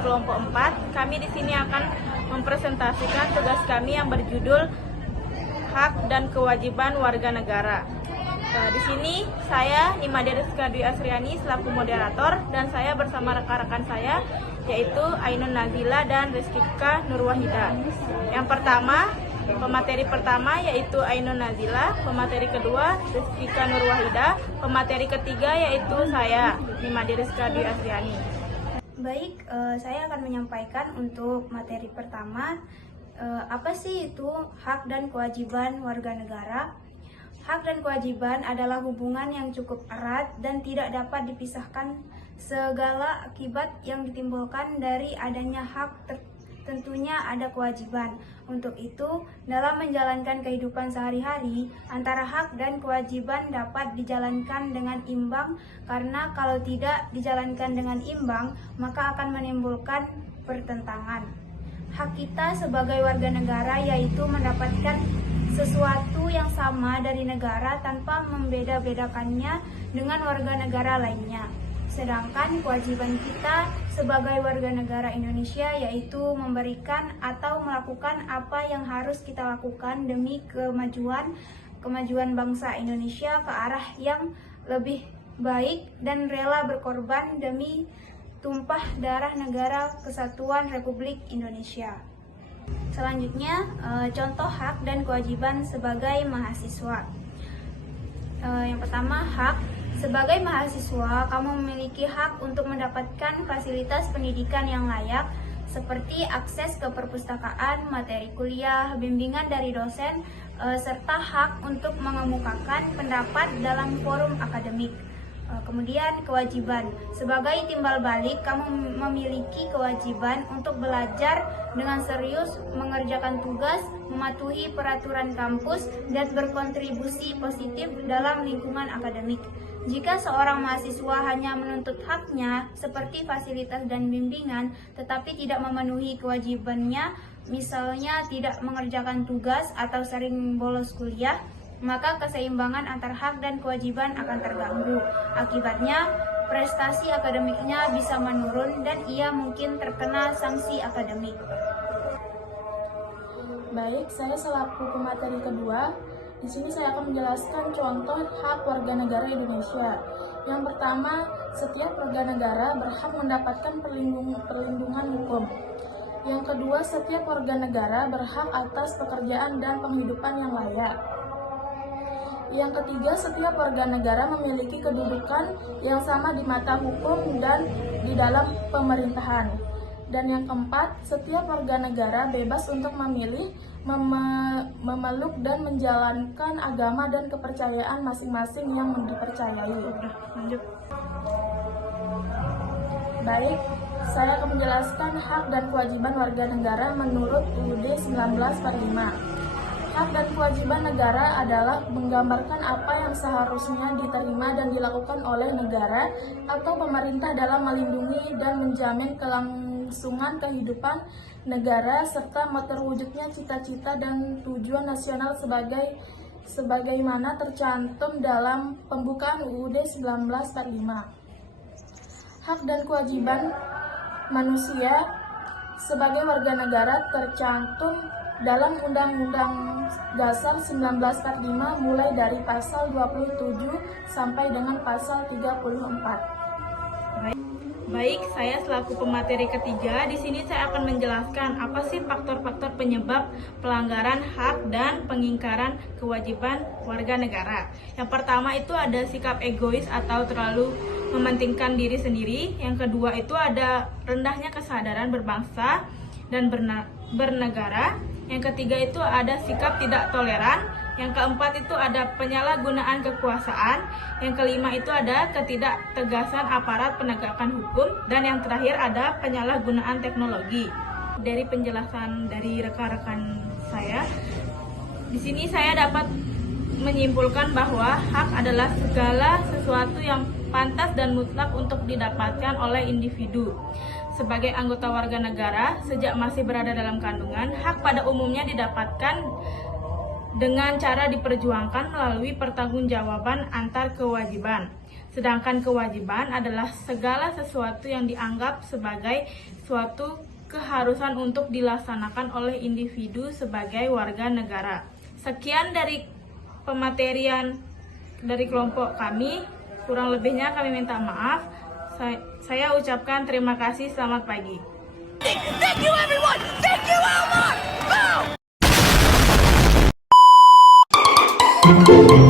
kelompok 4. Kami di sini akan mempresentasikan tugas kami yang berjudul Hak dan Kewajiban Warga Negara. Di sini saya Nimade Rizka Dwi Asriani selaku moderator, dan saya bersama rekan-rekan saya yaitu Ainun Nazila dan Rizkika Nurwahida. Yang pertama, pemateri pertama yaitu Ainun Nazila, pemateri kedua Rizkika Nurwahida, pemateri ketiga yaitu saya Nimade Rizka Dwi Asriani. Baik, saya akan menyampaikan untuk materi pertama, apa sih itu hak dan kewajiban warga negara? Hak dan kewajiban adalah hubungan yang cukup erat dan tidak dapat dipisahkan. Segala akibat yang ditimbulkan dari adanya hak tentunya ada kewajiban. Untuk itu, dalam menjalankan kehidupan sehari-hari, antara hak dan kewajiban dapat dijalankan dengan imbang, karena kalau tidak dijalankan dengan imbang, maka akan menimbulkan pertentangan. Hak kita sebagai warga negara yaitu mendapatkan sesuatu yang sama dari negara tanpa membeda-bedakannya dengan warga negara lainnya. Sedangkan kewajiban kita sebagai warga negara Indonesia yaitu memberikan atau melakukan apa yang harus kita lakukan demi kemajuan bangsa Indonesia ke arah yang lebih baik dan rela berkorban demi tumpah darah negara kesatuan Republik Indonesia. Selanjutnya, contoh hak dan kewajiban sebagai mahasiswa. Yang pertama, hak. Sebagai mahasiswa, kamu memiliki hak untuk mendapatkan fasilitas pendidikan yang layak, seperti akses ke perpustakaan, materi kuliah, bimbingan dari dosen, serta hak untuk mengemukakan pendapat dalam forum akademik. Kemudian kewajiban. Sebagai timbal balik, kamu memiliki kewajiban untuk belajar dengan serius, mengerjakan tugas, mematuhi peraturan kampus, dan berkontribusi positif dalam lingkungan akademik. Jika seorang mahasiswa hanya menuntut haknya seperti fasilitas dan bimbingan, tetapi tidak memenuhi kewajibannya, misalnya tidak mengerjakan tugas atau sering bolos kuliah, maka keseimbangan antar hak dan kewajiban akan terganggu. Akibatnya, prestasi akademiknya bisa menurun dan ia mungkin terkena sanksi akademik. Baik, saya selaku pemateri kedua, di sini saya akan menjelaskan contoh hak warga negara Indonesia. Yang pertama, setiap warga negara berhak mendapatkan perlindungan hukum. Yang kedua, setiap warga negara berhak atas pekerjaan dan penghidupan yang layak. Yang ketiga, setiap warga negara memiliki kedudukan yang sama di mata hukum dan di dalam pemerintahan. Dan yang keempat, setiap warga negara bebas untuk memilih, memeluk dan menjalankan agama dan kepercayaan masing-masing yang dipercayai. Baik, saya akan menjelaskan hak dan kewajiban warga negara menurut UUD 1945. Hak dan kewajiban negara adalah menggambarkan apa yang seharusnya diterima dan dilakukan oleh negara atau pemerintah dalam melindungi dan menjamin kelangsungan kehidupan negara serta terwujudnya cita-cita dan tujuan nasional sebagaimana tercantum dalam pembukaan UUD 1945. Hak dan kewajiban manusia sebagai warga negara tercantum dalam Undang-Undang Dasar 1945 mulai dari pasal 27 sampai dengan pasal 34. Baik, saya selaku pemateri ketiga, di sini saya akan menjelaskan apa sih faktor-faktor penyebab pelanggaran hak dan pengingkaran kewajiban warga negara. Yang pertama itu ada sikap egois atau terlalu mementingkan diri sendiri. Yang kedua itu ada rendahnya kesadaran berbangsa dan bernegara. Yang ketiga itu ada sikap tidak toleran. Yang keempat itu ada penyalahgunaan kekuasaan. Yang kelima itu ada ketidaktegasan aparat penegakan hukum. Dan yang terakhir ada penyalahgunaan teknologi. Dari penjelasan dari rekan-rekan saya, di sini saya dapat menyimpulkan bahwa hak adalah segala sesuatu yang pantas dan mutlak untuk didapatkan oleh individu. Sebagai anggota warga negara, sejak masih berada dalam kandungan, hak pada umumnya didapatkan dengan cara diperjuangkan melalui pertanggungjawaban antar kewajiban. Sedangkan kewajiban adalah segala sesuatu yang dianggap sebagai suatu keharusan untuk dilaksanakan oleh individu sebagai warga negara. Sekian dari pematerian dari kelompok kami. Kurang lebihnya kami minta maaf. Saya ucapkan terima kasih. Selamat pagi. Thank you, everyone! Thank you, Elmore! Boom!